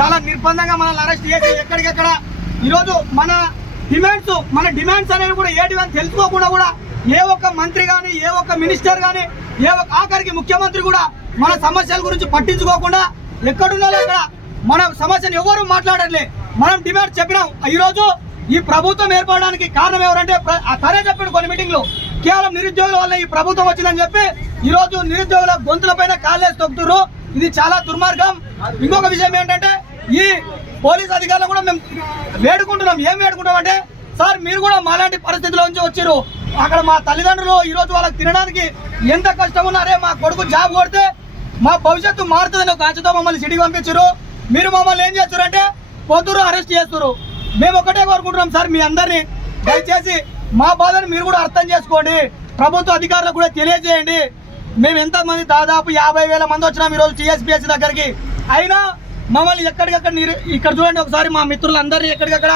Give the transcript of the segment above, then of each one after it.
చాలా నిర్బంధంగా మనల్ని అరెస్ట్ చేసి ఎక్కడికెక్కడ. ఈరోజు మన డిమాండ్స్ మన డిమాండ్స్ అనేవి కూడా ఏంటి అని తెలుసుకోకుండా కూడా ఏ ఒక్క మంత్రి కానీ ఏ ఒక్క మినిస్టర్ కానీ ఏ ఒక్క ఆఖరికి ముఖ్యమంత్రి కూడా మన సమస్యల గురించి పట్టించుకోకుండా ఎక్కడున్నాలో అక్కడ మన సమస్యను ఎవరు మాట్లాడట్లే. మనం డిమాండ్ చెప్పినాం. ఈరోజు ఈ ప్రభుత్వం ఏర్పడడానికి కారణం ఎవరంటే ప్ర- ఆ తనే చెప్పాడు కొన్ని మీటింగ్లు. కేవలం నిరుద్యోగుల వల్ల ఈ ప్రభుత్వం వచ్చిందని చెప్పి ఈరోజు నిరుద్యోగుల గొంతుల పైన కాలేసి తొక్కుతున్నారు ఇది చాలా దుర్మార్గం. ఇంకొక విషయం ఏంటంటే ఈ పోలీస్ అధికారులు కూడా మేము వేడుకుంటున్నాం. ఏం వేడుకుంటాం అంటే సార్ మీరు కూడా మాలాంటి పరిస్థితిలో నుంచి వచ్చారు అక్కడ మా తల్లిదండ్రులు ఈరోజు వాళ్ళకి తినడానికి ఎంత కష్టం ఉన్నారే మా కొడుకు జాబ్ కొడితే మా భవిష్యత్తు మారుతుందని ఒక ఆశతో మమ్మల్ని సిటీకి పంపించారు మీరు మమ్మల్ని ఏం చేస్తారంటే పొద్దురు అరెస్ట్ చేస్తారు మేము ఒకటే కోరుకుంటున్నాం సార్ మీ అందరినీ దయచేసి మా బాధను మీరు కూడా అర్థం చేసుకోండి. ప్రభుత్వ అధికారులకు కూడా తెలియజేయండి. మేము ఎంతమంది దాదాపు యాభై వేల మంది వచ్చినాం ఈరోజు టీఎస్పీఎస్సీ దగ్గరికి. అయినా మమ్మల్ని ఎక్కడికక్కడ ఇక్కడ చూడండి ఒకసారి మా మిత్రులందరినీ ఎక్కడికక్కడ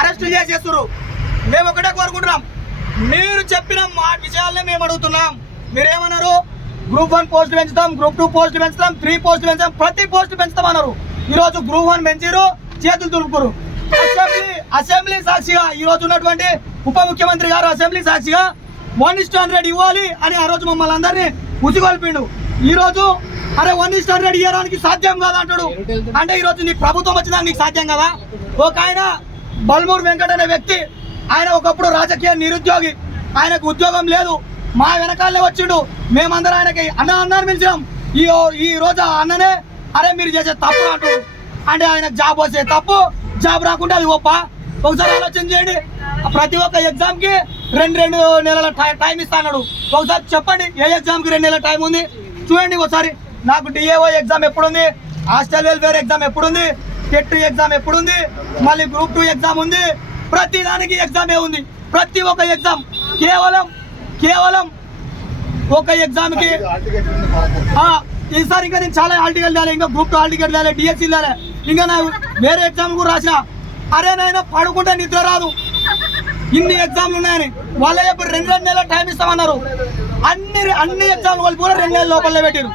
అరెస్ట్ చేసేస్తున్నారు మేము ఒకటే కోరుకుంటున్నాం. మీరు చెప్పిన మా విషయాలనే మేము అడుగుతున్నాం. మీరేమన్నారు? గ్రూప్ వన్ పోస్టులు పెంచుతాం గ్రూప్ టూ పోస్టులు పెంచుతాం త్రీ పోస్టులు పెంచుతాం ప్రతి పోస్టు పెంచుతాం అన్నారు ఈరోజు గ్రూప్ వన్ పెంచారు చేతులు తులుపురు అసెంబ్లీ అసెంబ్లీ సాక్షిగా ఈ రోజు ఉన్నటువంటి ఉప ముఖ్యమంత్రి గారు అసెంబ్లీ సాక్షిగా వన్ ఇస్ట్ హండ్రెడ్ ఇవ్వాలి అని ఆ రోజు మమ్మల్ని అందరినీ ఉచిగొల్పిండు ఈరోజు అరే వన్ ఇస్ట్ హండ్రెడ్ ఇవ్వడానికి సాధ్యం కాదు అంటాడు? అంటే ఈరోజు నీ ప్రభుత్వం వచ్చినా నీకు సాధ్యం కదా? ఒక ఆయన బల్మూర్ వెంకట అనే వ్యక్తి ఆయన ఒకప్పుడు రాజకీయ నిరుద్యోగి ఆయనకు ఉద్యోగం లేదు మా వెనకాలే వచ్చిండు. మేమందరం ఆయనకి అన్న అన్నాన్ని పిలిచాం ఈ ఈ రోజు అన్ననే అరే మీరు చేసే తప్పు అంటూ. అంటే ఆయనకు జాబ్ వచ్చే తప్పు జాబ్ రాకుంటే అది గొప్ప ఒకసారి ఆలోచన చేయండి. ప్రతి ఒక్క ఎగ్జామ్కి రెండు రెండు నెలల టైం టైం ఇస్తాడు ఒకసారి చెప్పండి ఏ ఎగ్జామ్కి రెండు నెలల టైం ఉంది? చూడండి ఒకసారి. నాకు డిఏఓ ఎగ్జామ్ ఎప్పుడుంది? హాస్టల్ వెల్ఫేర్ ఎగ్జామ్ ఎప్పుడుంది? టెట్ ఎగ్జామ్ ఎప్పుడుంది? మళ్ళీ గ్రూప్ టూ ఎగ్జామ్ ఉంది. ప్రతి దానికి ఎగ్జామ్ ఏ ఉంది? ప్రతి ఒక్క ఎగ్జామ్ కేవలం కేవలం ఒక ఎగ్జామ్కి ఆ, ఈసారి ఇంకా నేను చాలా హాల్ టికెట్ ఇంకా group two hall ticket DSC తేలే. ఇంకా నా వేరే ఎగ్జామ్ కూడా రాసిన. అరే నాయన పడుకుంటే నిద్ర రాదు. ఇన్ని ఎగ్జామ్లు ఉన్నాయని. వాళ్ళ చెప్పి రెండు రెండు నెలల టైం ఇస్తామన్నారు. అన్ని అన్ని ఎగ్జామ్లు వాళ్ళు కూడా రెండు నెలల లోపల పెట్టారు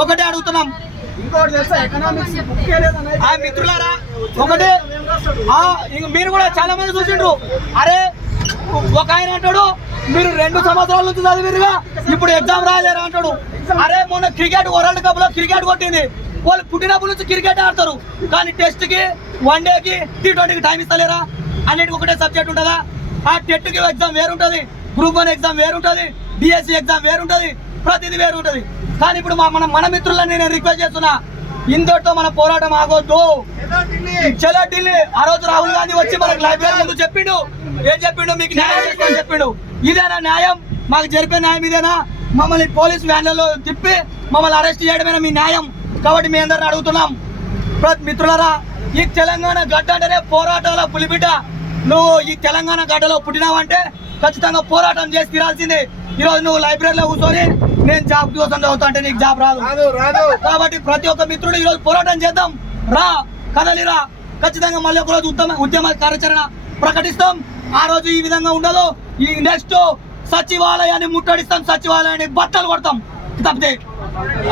ఒకటే అడుగుతున్నాం. ఆ మిత్రులారా ఒకటే. మీరు కూడా చాలా మంది చూసిండ్రు. అరే ఒక ఆయన అంటాడు మీరు రెండు సంవత్సరాల నుంచి చదివిరుగా ఇప్పుడు ఎగ్జామ్ రాయలేరా అంటాడు. అరే మొన్న క్రికెట్ వరల్డ్ కప్లో క్రికెట్ కొట్టింది. వాళ్ళు పుట్టినప్పటి నుంచి క్రికెట్ ఆడతారు. కానీ టెస్ట్కి వన్ డే కి టీ ట్వంటీకి టైం ఇస్తలేరా? అన్నిటికి ఒకటే సబ్జెక్ట్ ఉంటుందా? ఆ టెట్కి ఎగ్జామ్ వేరుంటది. గ్రూప్ వన్ ఎగ్జామ్ వేరుంటుంది డిఎస్సి ఎగ్జామ్ వేరుంటది ప్రతిదీ వేరుంటుంది. కానీ ఇప్పుడు మా మన మన మిత్రులని నేను రిక్వెస్ట్ చేస్తున్నా ఇంతటితో మన పోరాటం ఆగొద్దు. చలో ఢిల్లీ ఆ రోజు రాహుల్ గాంధీ వచ్చి మనకు లైబ్రరీ ముందు చెప్పిండు. ఏం చెప్పిండు? మీకు న్యాయం చెప్పిండు. ఇదేనా న్యాయం? మాకు జరిపే న్యాయం ఇదేనా? మమ్మల్ని పోలీస్ వ్యాన్లలో తిప్పి మమ్మల్ని అరెస్ట్ చేయడమేనా మీ న్యాయం? కాబట్టి మీ అందరిని అడుగుతున్నాం. మిత్రులరా ఈ తెలంగాణ గడ్డ అంటేనే పోరాటాల పులిబిడ్డ. నువ్వు ఈ తెలంగాణ గడ్డలో పుట్టినావంటే ఖచ్చితంగా పోరాటం చేసి తీరాల్సిందే. ఈరోజు నువ్వు లైబ్రరీలో కూర్చొని నేను జాబ్ కోసం చదువుతా అంటే నీకు జాబ్ రాదు. కాబట్టి ప్రతి ఒక్క మిత్రుడు ఈరోజు పోరాటం చేద్దాం. రా కదలిరా ఖచ్చితంగా మళ్ళీ ఒక రోజు ఉత్తమ ఉద్యమ కార్యాచరణ ప్రకటిస్తాం. ఆ రోజు ఈ విధంగా ఉండదు. ఈ నెక్స్ట్ సచివాలయాన్ని ముట్టడిస్తాం. సచివాలయాన్ని బట్టలు కొడతాం. తప్పితే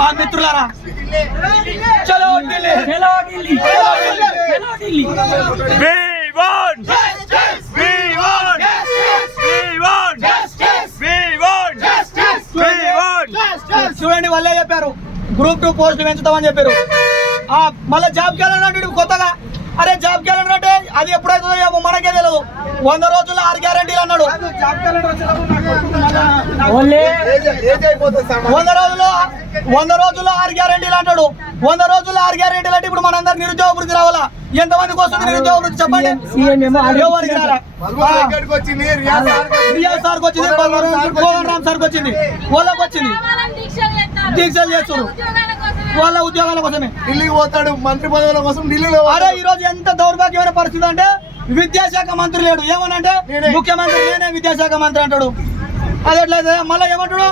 ఆ మిత్రులారా. చలో ఢిల్లీ. చలో Delhi We want! We want! We want! We want! We want! చూడండి వాళ్ళే చెప్పారు. గ్రూప్ టూ పోస్టులు పెంచుతామని చెప్పారు. ఆ మళ్ళీ జాబ్ క్యాలెండర్ కొత్తగా. అరే జాబ్ క్యాలెండర్ అంటే అది ఎప్పుడైతుందో ఏమో మనకే తెలియదు వంద రోజుల్లో ఆరు గ్యారంటీలు అన్నాడు. వంద రోజుల్లో వంద రోజుల్లో ఆరు గ్యారంటీలు అంటాడు. వంద రోజుల్లో ఆరు గ్యారంటీలు అంటే ఇప్పుడు మనందరు నిరుద్యోగ వృద్ధి రావాలా? ఎంతమందికి వస్తుంది నిరుద్యోగ వృద్ధి చెప్పండి ఎవరికి వచ్చింది? రియాజ్ సార్కి రామ్ సార్కి వచ్చింది. వాళ్ళకి వచ్చింది. దీక్షలు చేస్తున్నారు. వాళ్ళ ఉద్యోగాల కోసమే. ఢిల్లీకి పోతాడు. మంత్రి పదవుల కోసం ఢిల్లీలో అరే ఈ రోజు ఎంత దౌర్భాగ్యమైన పరిస్థితి అంటే విద్యాశాఖ మంత్రి లేడు. ఏమనంటే. ముఖ్యమంత్రి నేనే విద్యాశాఖ మంత్రి అంటాడు. అది ఎట్లయితే మళ్ళీ ఏమంటాడు?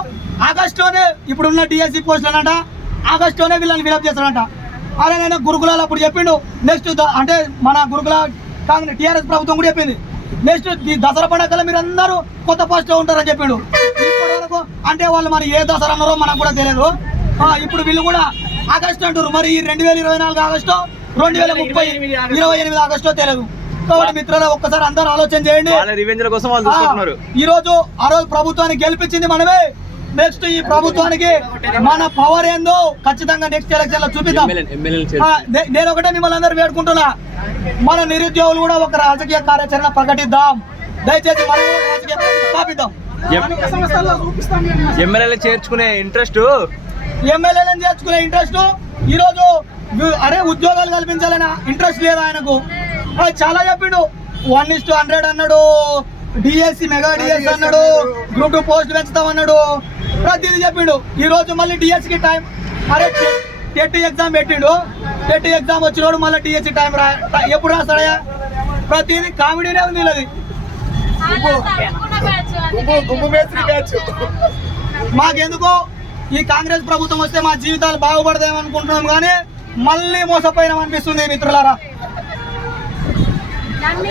ఆగస్టులోనే ఇప్పుడు ఉన్న డిఎస్సి పోస్టులు అంట ఆగస్టులోనే వీళ్ళని ఫిలప్ చేస్తాడంట. అరే నేను గురుకులాలు అప్పుడు చెప్పిండు. నెక్స్ట్ అంటే మన గురుకుల కాంగ్రెస్ టీఆర్ఎస్ ప్రభుత్వం కూడా చెప్పింది. నెక్స్ట్ ఈ దసరా పండగల మీరు అందరూ కొత్త పోస్ట్లో ఉంటారని చెప్పిండు. ఇప్పటి వరకు అంటే వాళ్ళు మరి ఏ దసరా అన్నారో మనకు కూడా తెలియదు. ఆ, ఇప్పుడు వీళ్ళు కూడా ఆగస్టు అంటారు మరి ఈ రెండు వేల ఇరవై నాలుగు ఆగస్టు రెండు వేల ముప్పై ఇరవై ఎనిమిది ఆగస్టు తెలియదు. కాబట్టి మిత్రుల ఒక్కసారి అందరూ ఆలోచన చేయండి. ఈ రోజు ఆ రోజు ప్రభుత్వాన్ని గెలిపించింది మనమే. నెక్స్ట్ ఈ ప్రభుత్వానికి మన పవర్ ఏందో ఖచ్చితంగా నెక్స్ట్ ఎలక్షన్లో చూపిద్దాం. నేను ఒకటే మిమ్మల్ని అందరూ వేడుకుంటున్నా. మన నిరుద్యోగులు కూడా ఒక రాజకీయ కార్యాచరణ ప్రకటిద్దాం. దయచేసి స్థాపిద్దాం. ఎమ్మెల్యేలు చేర్చుకునే ఇంట్రెస్ట్ ఎమ్మెల్యేలను చేర్చుకునే ఇంట్రెస్ట్ ఈ రోజు అరే ఉద్యోగాలు కల్పించాలనే ఇంట్రెస్ట్ లేదు ఆయనకు? అది చాలా చెప్పిండు. వన్ ఇస్ టు హండ్రెడ్ అన్నాడు. డిఎస్సి మెగా డిఎస్సి అన్నాడు. గ్రూప్ టూ పోస్ట్ పెంచుతాం అన్నాడు. ప్రతిదీ చెప్పిండు. ఈ రోజు మళ్ళీ డిఎస్సి టైం అరే టెట్ ఎగ్జామ్ పెట్టిండు. టెట్ ఎగ్జామ్ వచ్చినోడు మళ్ళీ డిఎస్సి టైం రా. ఎప్పుడు రాస్తాడయా ప్రతిదీ కామెడీనే ఉంది వీళ్ళది. మాకెందుకో? ఈ కాంగ్రెస్ ప్రభుత్వం వస్తే మా జీవితాలు బాగుపడదేమో అనుకుంటున్నాం కానీ మళ్ళీ మోసపోయినాం అనిపిస్తుంది మిత్రులారా.